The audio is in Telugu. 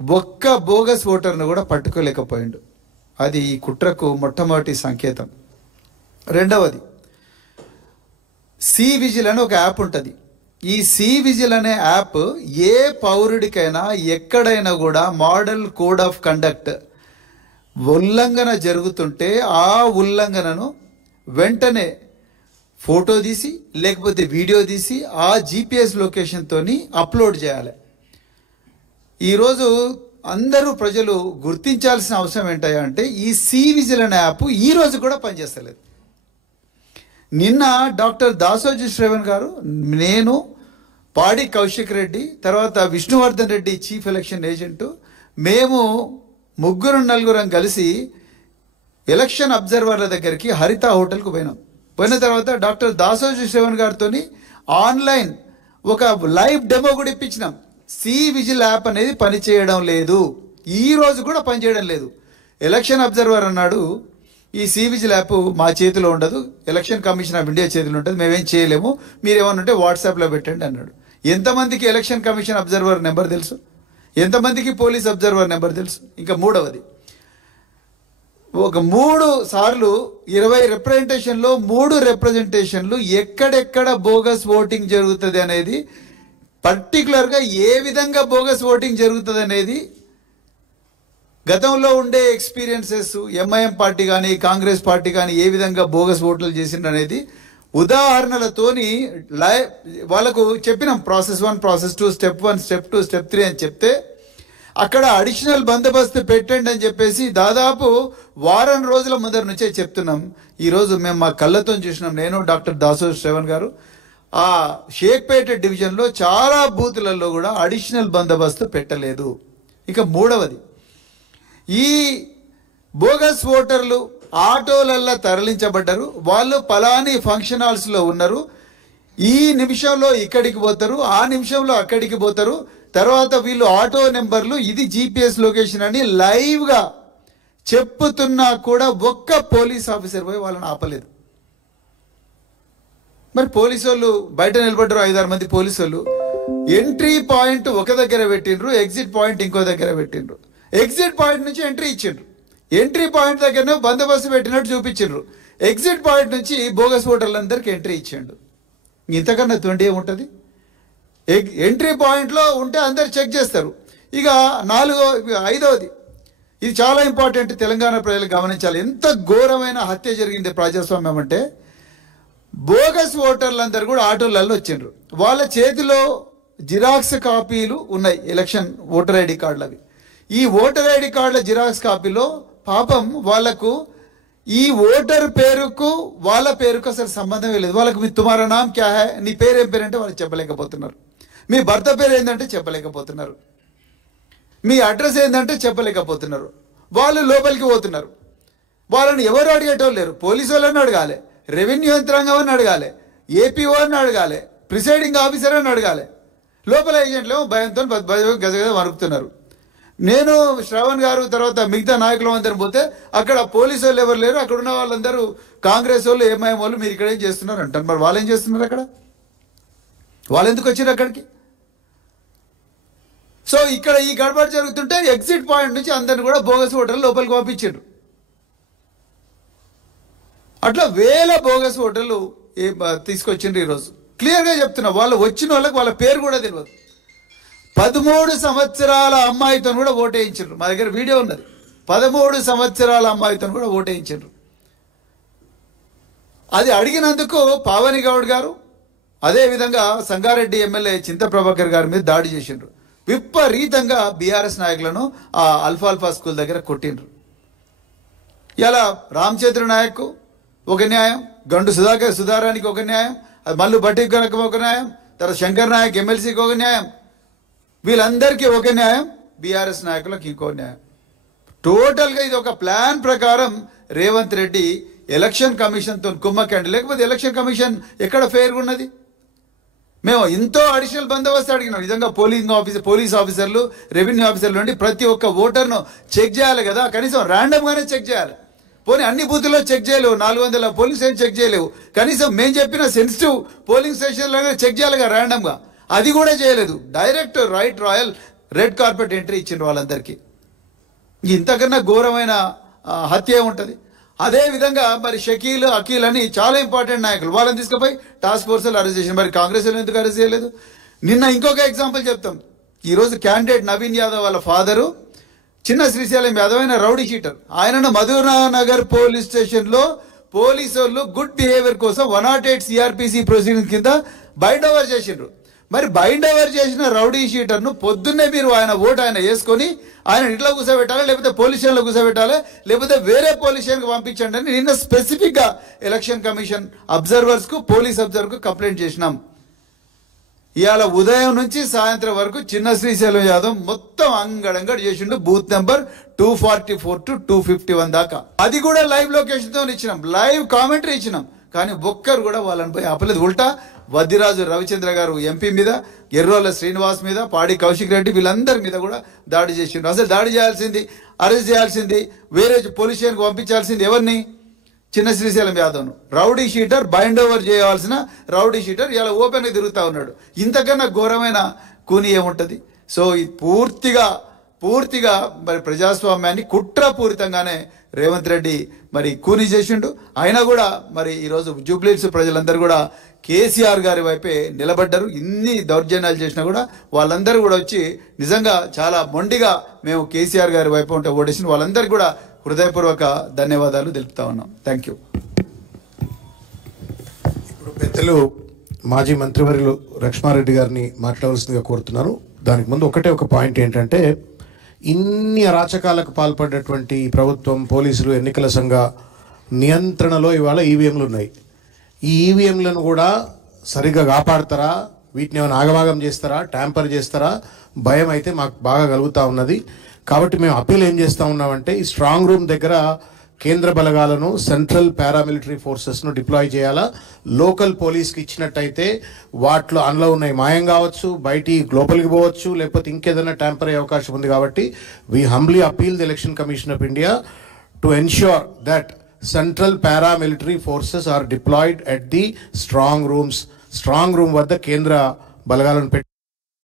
ఒక్క బోగస్ ఓటర్ను కూడా పట్టుకోలేకపోయిండు. అది ఈ కుట్రకు మొట్టమొదటి సంకేతం. రెండవది, సి విజిల్ అని ఒక యాప్ ఉంటుంది. ఈ సి విజిల్ అనే యాప్ ఏ పౌరుడికైనా ఎక్కడైనా కూడా మోడల్ కోడ్ ఆఫ్ కండక్ట్ ఉల్లంఘన జరుగుతుంటే ఆ ఉల్లంఘనను వెంటనే ఫోటో తీసి లేకపోతే వీడియో తీసి ఆ జిపిఎస్ లొకేషన్తో అప్లోడ్ చేయాలి. ఈరోజు అందరూ ప్రజలు గుర్తించాల్సిన అవసరం ఏంటంటే ఈ సి విజిల్ అనే యాప్ ఈరోజు కూడా పనిచేస్తలేదు. నిన్న డాక్టర్ దాసోజీ శ్రవణ్ గారు, నేను, పాడి కౌశిక్ రెడ్డి, తర్వాత Vishnuvardhan Reddy chief election agent, మేము నలుగురం కలిసి ఎలక్షన్ అబ్జర్వర్ల దగ్గరికి హరిత హోటల్కు పోయిన తర్వాత డాక్టర్ దాసోజీ శ్రవణ్ గారితో ఆన్లైన్ ఒక లైవ్ డెమో కూడా ఇప్పించినాం. సి విజిల్ యాప్ అనేది పనిచేయడం లేదు, ఈ రోజు కూడా పనిచేయడం లేదు. ఎలక్షన్ అబ్జర్వర్ అన్నాడు, ఈ సి విజిల్ యాప్ మా చేతిలో ఉండదు, ఎలక్షన్ కమిషన్ ఆఫ్ ఇండియా చేతిలో ఉంటుంది, మేమేం చేయలేము, మీరు ఏమన్నా ఉంటే వాట్సాప్లో పెట్టండి అన్నాడు. ఎంతమందికి ఎలక్షన్ కమిషన్ అబ్జర్వర్ నెంబర్ తెలుసు? ఎంతమందికి పోలీస్ అబ్జర్వర్ నెంబర్ తెలుసు? ఇంకా మూడవది, ఒక 3 సార్లు 20 రిప్రజెంటేషన్లో 3 రిప్రజెంటేషన్లు ఎక్కడెక్కడ బోగస్ ఓటింగ్ జరుగుతుంది అనేది, పర్టికులర్గా ఏ విధంగా బోగస్ ఓటింగ్ జరుగుతుంది అనేది గతంలో ఉండే ఎక్స్పీరియన్సెస్, ఎంఐఎం పార్టీ కానీ కాంగ్రెస్ పార్టీ కానీ ఏ విధంగా బోగస్ ఓట్లు చేసిండ్రు అనేది ఉదాహరణలతోని వాళ్ళకు చెప్పినాం. Process 1, process 2, step 1, step 2, step 3 అని చెప్తే అక్కడ అడిషనల్ బందోబస్తు పెట్టండి అని చెప్పేసి దాదాపు వారం రోజుల ముందర నుంచే చెప్తున్నాం. ఈరోజు మేము మా కళ్ళతో చూసినాం, నేను డాక్టర్ దాసోజీ శ్రవణ్ గారు. ఆ షేక్పేట డివిజన్లో చాలా బూతులలో కూడా అడిషనల్ బందోబస్తు పెట్టలేదు. ఇక మూడవది, ఈ బోగస్ ఓటర్లు ఆటోలల్లో తరలించబడ్డారు. వాళ్ళు పలాని ఫంక్షన్ హాల్స్లో ఉన్నారు, ఈ నిమిషంలో ఇక్కడికి పోతారు, ఆ నిమిషంలో అక్కడికి పోతారు, తర్వాత వీళ్ళు ఆటో నెంబర్లు, ఇది జిపిఎస్ లొకేషన్ అని లైవ్గా చెప్పుతున్నా కూడా ఒక్క పోలీస్ ఆఫీసర్ పోయి వాళ్ళని ఆపలేదు. మరి పోలీసు వాళ్ళు బయట నిలబడ్డారు, 5-6 మంది పోలీసు వాళ్ళు. ఎంట్రీ పాయింట్ ఒక దగ్గర పెట్టిండ్రు, ఎగ్జిట్ పాయింట్ ఇంకో దగ్గర పెట్టిండ్రు. ఎగ్జిట్ పాయింట్ నుంచి ఎంట్రీ ఇచ్చిండ్రు, ఎంట్రీ పాయింట్ దగ్గరనే బందోబస్తు పెట్టినట్టు చూపించిండ్రు. ఎగ్జిట్ పాయింట్ నుంచి బోగస్ ఓటర్లందరికీ ఎంట్రీ ఇచ్చిండు. ఇంతకన్నా 20 ఏముంటుంది? ఎంట్రీ పాయింట్లో ఉంటే అందరు చెక్ చేస్తారు. ఇక 5వది, ఇది చాలా ఇంపార్టెంట్, తెలంగాణ ప్రజలు గమనించాలి. ఎంత ఘోరమైన హత్య జరిగింది ప్రజాస్వామ్యం అంటే, బోగస్ ఓటర్లందరూ కూడా ఆటోలలో వచ్చిండ్రు. వాళ్ళ చేతిలో జిరాక్స్ కాపీలు ఉన్నాయి, ఎలక్షన్ ఓటర్ ఐడి కార్డులు. అవి ఈ ఓటర్ ఐడి కార్డుల జిరాక్స్ కాపీలో పాపం వాళ్లకు ఈ ఓటర్ పేరుకు వాళ్ళ పేరుకు అసలు సంబంధమే లేదు. వాళ్ళకు మీ తుమారా నామ్ క్యా హై, నీ పేరు ఏం పేరు అంటే వాళ్ళు చెప్పలేకపోతున్నారు, మీ భర్త పేరు ఏంటంటే చెప్పలేకపోతున్నారు, మీ అడ్రస్ ఏంటంటే చెప్పలేకపోతున్నారు. వాళ్ళు లోపలికి పోతున్నారు. వాళ్ళని ఎవరు అడిగేటోళ్ళు లేరు. పోలీసు వాళ్ళని అడగాలి, రెవెన్యూ యంత్రాంగం అని అడగాలి, ఏపీఓ అని అడగాలి, ప్రిసైడింగ్ ఆఫీసర్ అని అడగాలి. లోపల ఏజెంట్లు భయంతో గజగజ వణుకుతున్నారు. నేను, శ్రవణ్ గారు, తర్వాత మిగతా నాయకులు అందరం పోతే అక్కడ పోలీసు వాళ్ళు ఎవరు లేరు. అక్కడ ఉన్న వాళ్ళందరూ కాంగ్రెస్ వాళ్ళు, ఎంఐఎం వాళ్ళు, మీరు ఇక్కడ ఏం చేస్తున్నారు అంటారు. మరి వాళ్ళు ఏం చేస్తున్నారు అక్కడ? వాళ్ళు ఎందుకు వచ్చారు అక్కడికి? సో ఇక్కడ ఈ గడబడి జరుగుతుంటే ఎగ్జిట్ పాయింట్ నుంచి అందరిని కూడా బోగస్ ఓటర్లు లోపలికి పంపించారు. అట్లా వేల బోగస్ ఓటర్లు తీసుకొచ్చిండ్రు. ఈరోజు క్లియర్గా చెప్తున్నా, వాళ్ళు వచ్చిన వాళ్ళకి వాళ్ళ పేరు కూడా తెలియదు. 13 సంవత్సరాల అమ్మాయితో కూడా ఓటేయించారు. మా దగ్గర వీడియో ఉన్నది. 13 సంవత్సరాల అమ్మాయితో కూడా ఓటేయించారు. అది అడిగినందుకు పావని గౌడ్ గారు, అదేవిధంగా సంగారెడ్డి ఎమ్మెల్యే చింత ప్రభాకర్ గారి మీద దాడి చేసిండ్రు. విపరీతంగా బీఆర్ఎస్ నాయకులను ఆ అల్ఫాల్ఫా స్కూల్ దగ్గర కొట్టిండ్రు. ఇలా రామచంద్ర నాయక్ ఒక న్యాయం, గండు సుధారానికి ఒక న్యాయం, మల్లు బట్టి గనక ఒక న్యాయం, తర్వాత శంకర్ నాయక్ ఎమ్మెల్సీకి ఒక న్యాయం, వీళ్ళందరికీ ఒక న్యాయం, బీఆర్ఎస్ నాయకులకు ఇంకో న్యాయం. టోటల్గా ఇది ఒక ప్లాన్ ప్రకారం రేవంత్ రెడ్డి ఎలక్షన్ కమిషన్తో కుమ్మకండి. లేకపోతే ఎలక్షన్ కమిషన్ ఎక్కడ ఫెయిర్గా ఉన్నది? మేము ఎంతో అడిషనల్ బందోబస్తు అడిగినాం. నిజంగా పోలీస్ ఆఫీసర్లు, రెవెన్యూ ఆఫీసర్లు నుండి ప్రతి ఒక్క ఓటర్ను చెక్ చేయాలి కదా, కనీసం ర్యాండమ్గానే చెక్ చేయాలి. పోనీ అన్ని బూతుల్లో చెక్ చేయలేవు, 400 పోలింగ్ స్టేషన్ చెక్ చేయలేవు, కనీసం మేము చెప్పిన సెన్సిటివ్ పోలింగ్ స్టేషన్లో చెక్ చేయాలిగా ర్యాండమ్గా, అది కూడా చేయలేదు. Direct right royal red carpet entry ఇచ్చిండ్రు వాళ్ళందరికీ. ఇంతకన్నా ఘోరమైన హత్య ఉంటుంది. అదేవిధంగా మరి షకీల్, అఖిల్ అని చాలా ఇంపార్టెంట్ నాయకులు, వాళ్ళని తీసుకుపోయి టాస్క్ ఫోర్స్లో అరెస్ట్ చేసింది. మరి కాంగ్రెస్ ఎందుకు అరెస్ట్ చేయలేదు? నిన్న ఇంకొక ఎగ్జాంపుల్ చెప్తాం. ఈరోజు క్యాండిడేట్ నవీన్ యాదవ్ వాళ్ళ ఫాదరు చిన్న శ్రీశైలం యాదవ్ అయిన రౌడీ షీటర్. ఆయనను మధురానగర్ పోలీస్ స్టేషన్లో పోలీసు వాళ్ళు గుడ్ బిహేవియర్ కోసం 108 సిఆర్పిసి ప్రొసీడింగ్స్ కింద బైండ్ ఓవర్ చేసిండ్రు. మరి బైండ్ ఓవర్ చేసిన రౌడీ షీటర్ను పొద్దున్నే మీరు ఆయన ఓటు ఆయన వేసుకొని ఆయన ఇంట్లో కూర్చోబెట్టాలి, లేకపోతే పోలీస్ స్టేషన్లో కూర్చోబెట్టాలి, లేకపోతే వేరే పోలీస్ స్టేషన్కి పంపించండి అని నిన్న స్పెసిఫిక్గా ఎలక్షన్ కమిషన్ అబ్జర్వర్స్కు, పోలీస్ అబ్జర్వర్కు కంప్లైంట్ చేసినాం. ఇవాళ ఉదయం నుంచి సాయంత్రం వరకు చిన్న శ్రీశైలం యాదవ్ మొత్తం అంగడంగడి చేసిండు. బూత్ నెంబర్ 244 to 251 దాకా. అది కూడా లైవ్ లొకేషన్తో ఇచ్చినాం, లైవ్ కామెంటరీ ఇచ్చినాం. కానీ ఒక్కరు కూడా వాళ్ళని పోయి ఆపలేదు. ఉల్టా వద్దిరాజు రవిచంద్ర గారు ఎంపీ మీద, ఎర్రోల శ్రీనివాస్ మీద, పాడి కౌశిక్ రెడ్డి వీళ్ళందరి మీద కూడా దాడి చేసిండ్రు. అసలు దాడి చేయాల్సింది, అరెస్ట్ చేయాల్సింది, వేరే పోలీస్ స్టేషన్కి పంపించాల్సింది ఎవరిని? చిన్న శ్రీశైలం యాదవ్ను. రౌడీ షీటర్, బైండ్ ఓవర్ చేయాల్సిన రౌడీ షీటర్ ఇలా ఓపెన్గా తిరుగుతూ ఉన్నాడు. ఇంతకన్నా ఘోరమైన కూని ఏముంటుంది? సో ఇది పూర్తిగా మరి ప్రజాస్వామ్యాన్ని కుట్రపూరితంగానే రేవంత్ రెడ్డి మరి కూని చేసిండు. అయినా కూడా మరి ఈరోజు జూబ్లీహిల్స్ ప్రజలందరూ కూడా కేసీఆర్ గారి వైపే నిలబడ్డారు. ఇన్ని దౌర్జన్యాలు చేసినా కూడా వాళ్ళందరూ కూడా వచ్చి నిజంగా చాలా మొండిగా మేము కేసీఆర్ గారి వైపు ఉంటే ఓటేసిన వాళ్ళందరికీ కూడా హృదయపూర్వక ధన్యవాదాలు తెలుపుతా ఉన్నాం. Thank you. ఇప్పుడు పెద్దలు మాజీ మంత్రివర్యులు లక్ష్మారెడ్డి గారిని మాట్లాడవలసిందిగా కోరుతున్నారు. దానికి ముందు ఒక పాయింట్ ఏంటంటే, ఇన్ని అరాచకాలకు పాల్పడినటువంటి ప్రభుత్వం, పోలీసులు, ఎన్నికల సంఘ నియంత్రణలో ఇవాళ ఈవీఎంలు ఉన్నాయి. ఈ ఈవీఎంలను కూడా సరిగ్గా కాపాడతారా, వీటిని ఏమైనా ఆగమాగం చేస్తారా, ట్యాంపర్ చేస్తారా, భయం అయితే మాకు బాగా కలుగుతూ ఉన్నది. కాబట్టి మేము అప్పీల్ ఏం చేస్తూ ఉన్నామంటే, ఈ స్ట్రాంగ్ రూమ్ దగ్గర కేంద్ర బలగాలను, సెంట్రల్ పారామిలిటరీ ఫోర్సెస్ను డిప్లాయ్ చేయాలా. లోకల్ పోలీస్కి ఇచ్చినట్టయితే వాటిలో అందులో ఉన్నాయి మాయం కావచ్చు, బయటి లోపలికి పోవచ్చు, లేకపోతే ఇంకేదైనా ట్యాంపర్ అయ్యే అవకాశం ఉంది. కాబట్టి we humbly appeal the election commission of India to ensure that central paramilitary forces are deployed at the strong rooms. Strong room వద్ద కేంద్ర బలగాలను